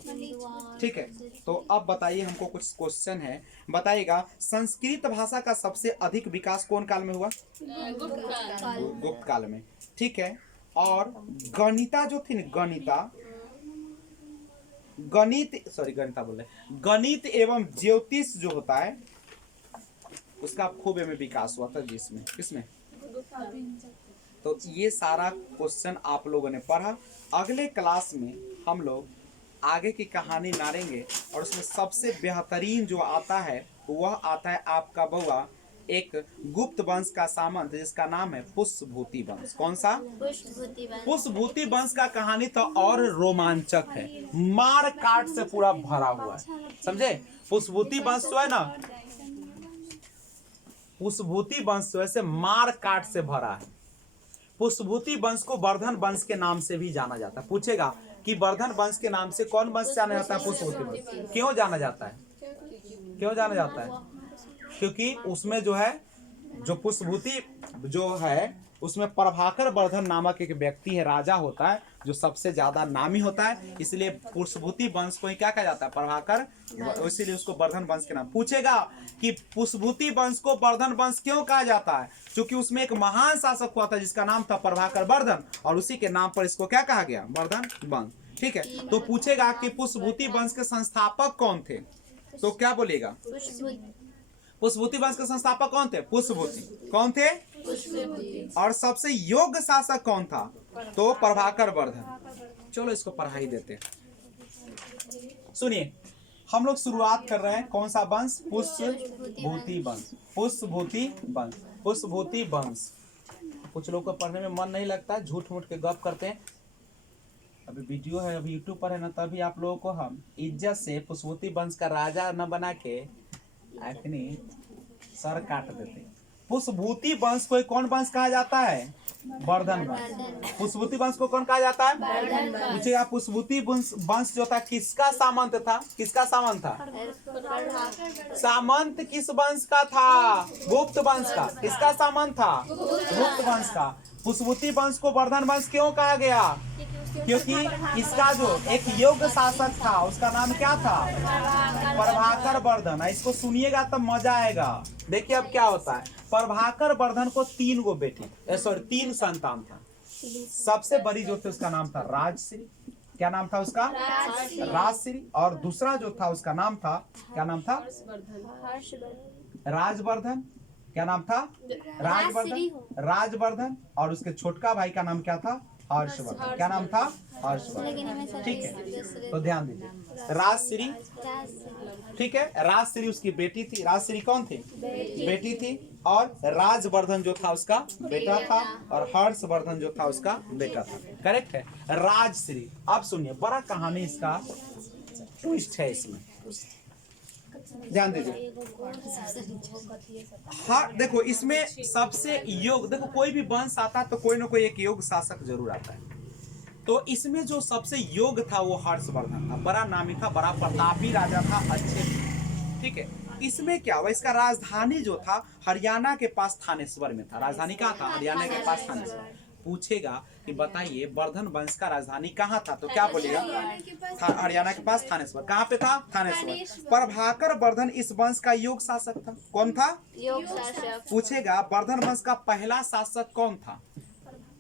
ठीक है। तो अब बताइए, हमको कुछ क्वेश्चन है, बताइएगा संस्कृत भाषा का सबसे अधिक विकास कौन काल में हुआ, गुप्त काल में, ठीक है। और गणिता जो थी ना, गणित एवं ज्योतिष जो होता है उसका खूब में विकास हुआ था, जिसमें किसमें। तो ये सारा क्वेश्चन आप लोगों ने पढ़ा। अगले क्लास में हम लोग आगे की कहानी नारेंगे और उसमें सबसे बेहतरीन जो आता है वह आता है आपका बउआ एक गुप्त वंश का सामंत जिसका नाम है पुष्पभूति वंश। कौन सा, पुष्पभूति वंश का कहानी तो और रोमांचक है, मार काट से पूरा भरा हुआ है, समझे। पुष्पभूति वंश जो है ना, पुष्पभूति वंश जो है मार काट से भरा है। पुष्पभूति वंश को वर्धन वंश के नाम से भी जाना जाता है। पूछेगा कि वर्धन वंश के नाम से कौन वंश जाना जाता है, पुष्पभूति वंश। क्यों जाना जाता है, क्यों जाना जाता है, क्योंकि उसमें जो है, जो पुष्पभूति जो है उसमें प्रभाकर वर्धन नामक एक व्यक्ति है, राजा होता है जो सबसे ज्यादा नामी होता है, इसलिए पुष्पभूति वंश को ही क्या कहा जाता है, प्रभाकर, इसीलिए उसको वर्धन वंश के नाम। पूछेगा कि पुष्पभूति वंश को वर्धन वंश क्यों कहा जाता है, क्योंकि उसमें एक महान शासक हुआ था जिसका नाम था प्रभाकर वर्धन, और उसी के नाम पर इसको क्या कहा गया, वर्धन वंश, ठीक है। तो पूछेगा कि पुष्पभूति वंश के संस्थापक कौन थे, तो क्या बोलेगा, पुष्पभूति वंश के संस्थापक कौन थे, पुष्पभूति कौन थे, और सबसे योग्य शासक कौन था, तो प्रभाकर वर्धन। चलो इसको पढ़ाई देते हैं। सुनिए, हम लोग शुरुआत कर रहे हैं कौन सा वंश, पुष्पभूति वंश, पुष्पभूति वंश, पुष्पभूति वंश। कुछ लोग को पढ़ने में मन नहीं लगता, झूठ मूठ के गप करते हैं। अभी वीडियो है, अभी यूट्यूब पर है ना, तभी आप लोगों को हम इज्जत से पुष्पभूति वंश का राजा न बना के अपनी सर काट देते। पुष्पभूति वंश को कौन वंश कहा जाता है, वर्धन वंश। पुष्पभूति वंश को कौन कहा जाता है, पूछेगा पुष्पभूति वंश जो था किसका सामंत था, किसका सामंत था, सामंत किस वंश का था, गुप्त वंश का। किसका सामंत था, गुप्त वंश का। पुष्पभूति वंश को वर्धन वंश क्यों कहा गया, क्योंकि इसका जो एक योग्य शासक था उसका नाम क्या था, प्रभाकर वर्धन। इसको सुनिएगा तब मजा आएगा। देखिए अब क्या होता है, प्रभाकर वर्धन को 3 गो बेटी, 3 संतान था। सबसे बड़ी जो थी उसका नाम था राजश्री। क्या नाम था उसका, राजश्री। और दूसरा जो था उसका नाम था, क्या नाम था, राजवर्धन। क्या नाम था, राजवर्धन, राजवर्धन। और उसके छोटका भाई का नाम क्या था, हर्षवर्धन। क्या नाम था, हर्षवर्धन, ठीक है। तो ध्यान दीजिए, राजश्री, ठीक है, राजश्री उसकी बेटी थी। राजश्री कौन थी, बेटी थी। और राजवर्धन जो था उसका बेटा था, और हर्षवर्धन जो था उसका बेटा था। करेक्ट है, राजश्री। अब सुनिए, बड़ा कहानी इसका ट्विस्ट है इसमें, ध्यान दीजिए। हाँ देखो, इसमें सबसे योग, देखो कोई भी वंश आता है तो कोई ना कोई एक योग शासक जरूर आता है। तो इसमें जो सबसे योग था वो हर्षवर्धन था। बड़ा नामी था, बड़ा प्रतापी राजा था, अच्छे, ठीक है। इसमें क्या हुआ, इसका राजधानी जो था हरियाणा के पास थानेश्वर में था। राजधानी कहाँ था, हरियाणा के पास थानेश्वर। पूछेगा कि बताइए वर्धन वंश का राजधानी कहाँ था, तो क्या बोलेगा, हरियाणा के पास थानेश्वर। कहाँ पे था, थानेश्वर। प्रभाकर वर्धन इस वंश का योग शासक था। कौन था, योग शासक। पूछेगा वर्धन वंश का पहला शासक कौन था,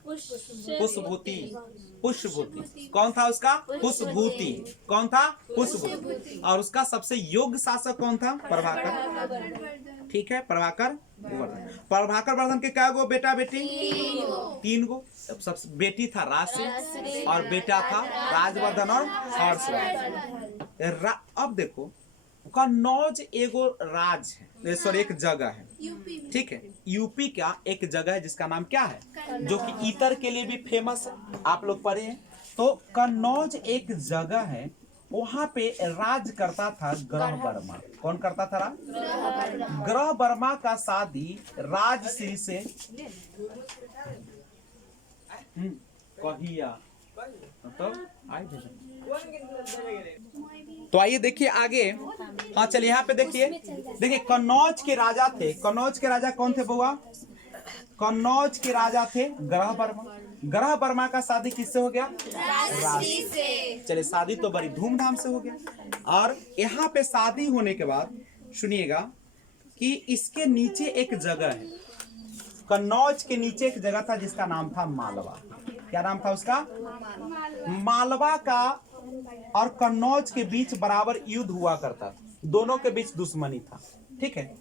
पुष्पभूति। पुष्पभूति कौन था उसका, पुष्पभूति। कौन था, पुष्पभूति। और उसका सबसे योग्य शासक कौन था, प्रभाकर, ठीक है, प्रभाकर वर्धन। प्रभाकर वर्धन के क्या गो बेटा बेटी, 3 गो। सबसे बेटी था राजश्री और बेटा था राजवर्धन और हर्षवर्धन। अब देखो, कन्नौज एगो राज है, सॉरी एक जगह है, ठीक है, यूपी का एक जगह है जिसका नाम क्या है, जो कि इतर के लिए भी फेमस है, आप लोग पढ़े हैं। तो कन्नौज एक जगह है, वहां पे राज करता था ग्रह वर्मा। कौन करता था, ग्रह वर्मा का शादी राजश्री से कहिया, तो आइए देखिए आगे हाँ चलिए यहाँ पे देखिए, देखिए कन्नौज के राजा थे। कन्नौज के राजा कौन थे बुआ? कन्नौज के राजा थे ग्रह वर्मा। ग्रह वर्मा का शादी किससे हो गया? राशि से। चलिए शादी तो बड़ी धूमधाम से हो गया। और यहाँ पे शादी होने के बाद सुनिएगा कि इसके नीचे एक जगह है, कन्नौज के नीचे एक जगह था जिसका नाम था मालवा। क्या नाम था उसका? मालवा का और कन्नौज के बीच बराबर युद्ध हुआ करता था, दोनों के बीच दुश्मनी था। ठीक है,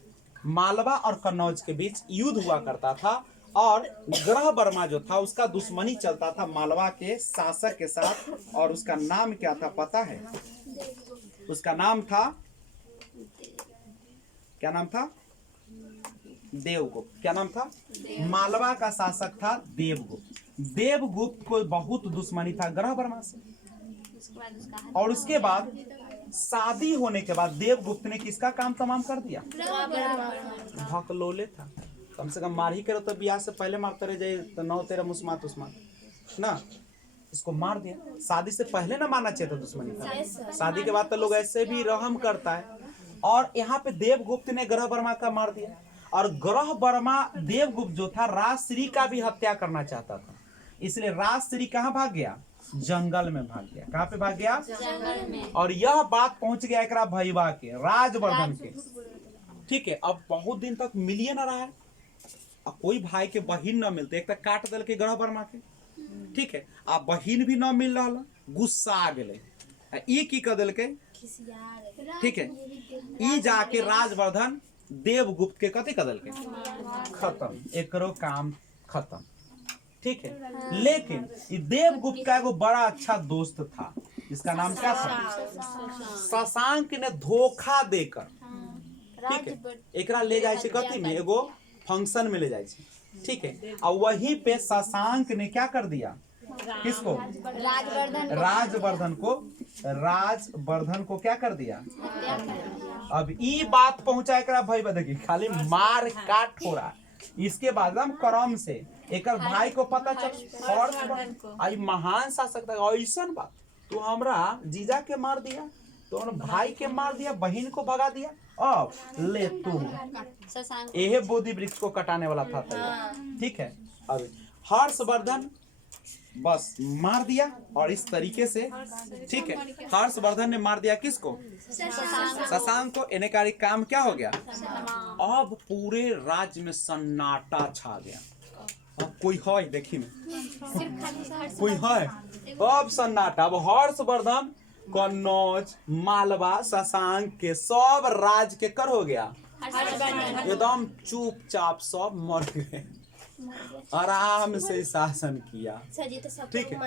मालवा और कन्नौज के बीच युद्ध हुआ करता था और ग्रह वर्मा जो था उसका दुश्मनी चलता था मालवा के शासक के साथ। और उसका नाम क्या था पता है? उसका नाम था, क्या नाम था? देवगुप्त। क्या नाम था? मालवा का शासक था देवगुप्त। देवगुप्त को बहुत दुश्मनी था ग्रह वर्मा से। और उसके बाद शादी होने के बाद देवगुप्त ने किसका काम तमाम कर दिया? भकलोले था। कम से कम मार ही करो तो ब्याह से पहले मारते रह जाए तो नौ तेरह मुस्मात उस्मात ना, इसको मार दिया। शादी से पहले ना मारना चाहिए था दुश्मनी का, शादी के बाद तो लोग ऐसे भी रहम करता है। और यहाँ पे देवगुप्त ने ग्रह वर्मा का मार दिया। और ग्रह वर्मा देवगुप्त जो था राजश्री का भी हत्या करना चाहता था, इसलिए राजश्री कहाँ भाग गया? जंगल में भाग गया। कहाँ पे भाग गया? जंगल में। और यह बात पहुंच गया एकरा भैया के, राजवर्धन के। ठीक है, अब बहुत दिन तक मिलिए ना रहा है, अब कोई भाई के बहिन न मिलते, एक तक काट दल के ग्रह वर्मा के। ठीक है, अब बहिन भी न मिल रहा, गुस्सा आ गए, ई की कर दल के। ठीक है, ई जाके राजवर्धन देवगुप्त के कथी कर दल के? खत्म, एकरो काम खत्म। ठीक है, लेकिन ये देवगुप्त का एगो बड़ा अच्छा दोस्त था, जिसका नाम क्या था? शशांक ने धोखा देकर, ठीक है, एकरा ले जाए कथी में? एगो फंक्शन में ले जाए। ठीक है, और वहीं पे शशांक ने क्या कर दिया? किसको? राजवर्धन को क्या कर दिया? अब ये बात पहुंचा एकरा भाई देखिए, खाली मार काट हो रहा। इसके बाद हम क्रम से एक भाई को पता चल, आई महान शासक था, ऐसा बात तो हमरा जीजा के मार दिया, तो भाई के मार दिया, बहन को भगा दिया। अब ले तू यह बोधि वृक्ष को कटाने वाला था। ठीक है, अब हर्षवर्धन बस मार दिया और इस तरीके से। ठीक है, हर्षवर्धन ने मार दिया किसको? शशांक को। इन्हें का काम क्या हो गया? अब पूरे राज्य में सन्नाटा छा गया। अब कोई है देखी में, कोई है? अब सन्नाटा। अब हर्षवर्धन, कन्नौज, मालवा, शशांक के सब राज के कर हो गया, एकदम चुपचाप सब मर गए, आराम से शासन किया। ठीक है,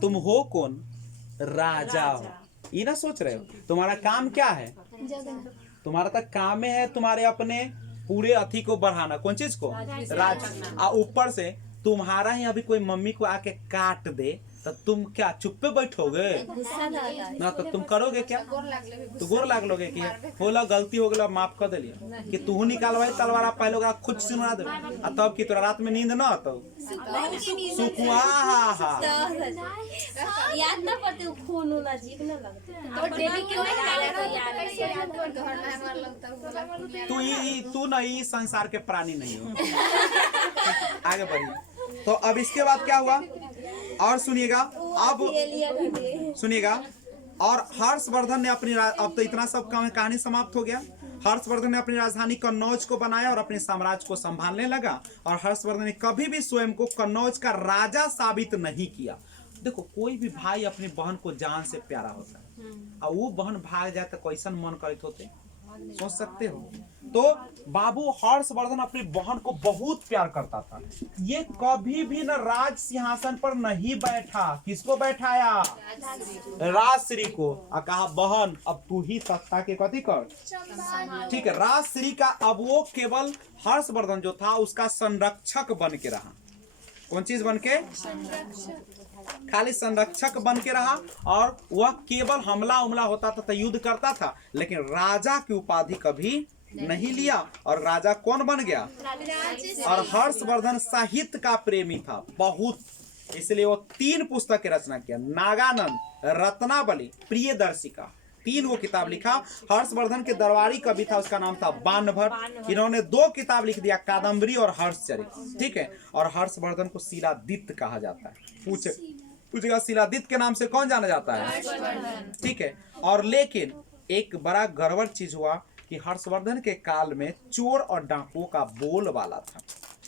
तुम हो कौन? राजा हो। ये ना सोच रहे हो तुम्हारा काम क्या है? तुम्हारा तक काम है तुम्हारे अपने पूरे अथी को बढ़ाना। कौन चीज को? राज। ऊपर से तुम्हारा ही अभी कोई मम्मी को आके काट दे तो तुम क्या चुप पे बैठोगे ना? तो तुम करोगे क्या? तो गोर लाग लोगे कि होला गलती हो गया माफ कर दिलिए कि तू निकालवाई तलवार पहले होगा खुद सुना दे, तब कि तोरा रात में नींद ना तो सुखुआ याद ना पड़ते खून होना जीव ना लगते तो डेली के तू नहीं संसार के प्राणी नहीं हो। आगे बढ़िए। तो अब इसके बाद क्या हुआ और सुनिएगा, अब सुनिएगा। और हर्षवर्धन ने अपनी, अब तो इतना सब कहानी समाप्त हो गया। हर्षवर्धन ने अपनी राजधानी कन्नौज को बनाया और अपने साम्राज्य को संभालने लगा। और हर्षवर्धन ने कभी भी स्वयं को कन्नौज का राजा साबित नहीं किया। देखो, कोई भी भाई अपनी बहन को जान से प्यारा होता है, और वो बहन भाग जाए तो कैसन मन करते होते, सोच सकते हो। तो बाबू हर्षवर्धन अपनी बहन को बहुत प्यार करता था। ये कभी भी न राज सिंहासन पर नहीं बैठा। किसको बैठाया? राजश्री को। कहा बहन अब तू ही तख्ता के कथी कर। ठीक है, राजश्री का अब वो केवल हर्षवर्धन जो था उसका संरक्षक बन के रहा। कौन चीज बन के? खाली संरक्षक बन के रहा। और वह केवल हमला उमला होता था तो युद्ध करता था, लेकिन राजा की उपाधि कभी नहीं लिया। और राजा कौन बन गया? और हर्षवर्धन साहित्य का प्रेमी था बहुत। इसलिए वो 3 पुस्तक की रचना किया। नागानंद, रत्नावली, प्रियदर्शिका, 3 वो किताब लिखा। हर्षवर्धन के दरबारी कवि था, उसका नाम था बाणभट्ट। इन्होंने 2 किताब लिख दिया, कादम्बरी और हर्षचरित। ठीक है। और हर्षवर्धन को शिलादित्य कहा जाता है। पूछेगा शिलादित्य के नाम से कौन जाना जाता है? ठीक है। और लेकिन एक बड़ा गड़बड़ चीज हुआ कि हर्षवर्धन के काल में चोर और डाकुओं का बोलबाला था।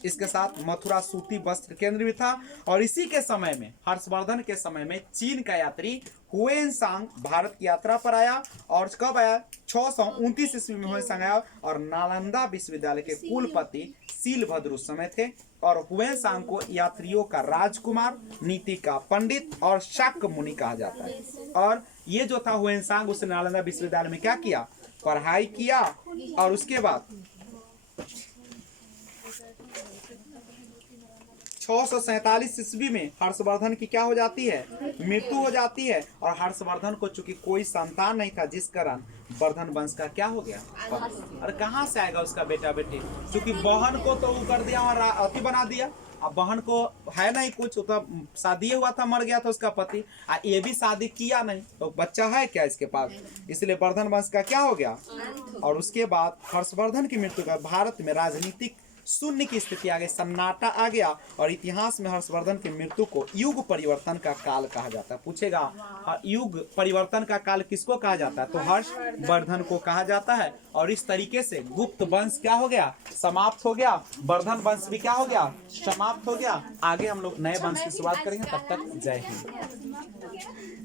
इसके साथ मथुरा सूती वस्त्र केंद्र भी था। और इसी के समय में, हर्षवर्धन के समय में, चीन का यात्री हुएनसांग भारत की यात्रा पर आया। और कब आया? 629 ईस्वी में हुएनसांग आया। और नालंदा विश्वविद्यालय के कुलपति शीलभद्र उस समय थे। और हुएनसांग को यात्रियों का राजकुमार, नीति का पंडित और शाक्य मुनि कहा जाता है। और ये जो था हुएनसांग, उसने नालंदा विश्वविद्यालय में क्या किया? पढ़ाई किया। और उसके बाद 647 ईस्वी में हर्षवर्धन की क्या हो जाती है? मृत्यु हो जाती है। और हर्षवर्धन को चूंकि कोई संतान नहीं था, जिस कारण वर्धन वंश का क्या हो गया? और कहाँ से आएगा उसका बेटा बेटी? क्योंकि बहन को तो वो कर दिया और अति बना दिया। अब बहन को है नहीं कुछ, तो शादी हुआ था, मर गया था उसका पति, ये भी शादी किया नहीं, तो बच्चा है क्या इसके पास? इसलिए वर्धन वंश का क्या हो गया? और उसके बाद हर्षवर्धन की मृत्यु का भारत में राजनीतिक शून्य की स्थिति आ गई, सन्नाटा आ गया। और इतिहास में हर्षवर्धन की मृत्यु को युग परिवर्तन का काल कहा जाता है। पूछेगा युग परिवर्तन का काल किसको कहा जाता है? तो हर्षवर्धन को कहा जाता है। और इस तरीके से गुप्त वंश क्या हो गया? समाप्त हो गया। वर्धन वंश भी क्या हो गया? समाप्त हो गया। आगे हम लोग नए वंश की शुरुआत करेंगे। तब तक जय हिंद।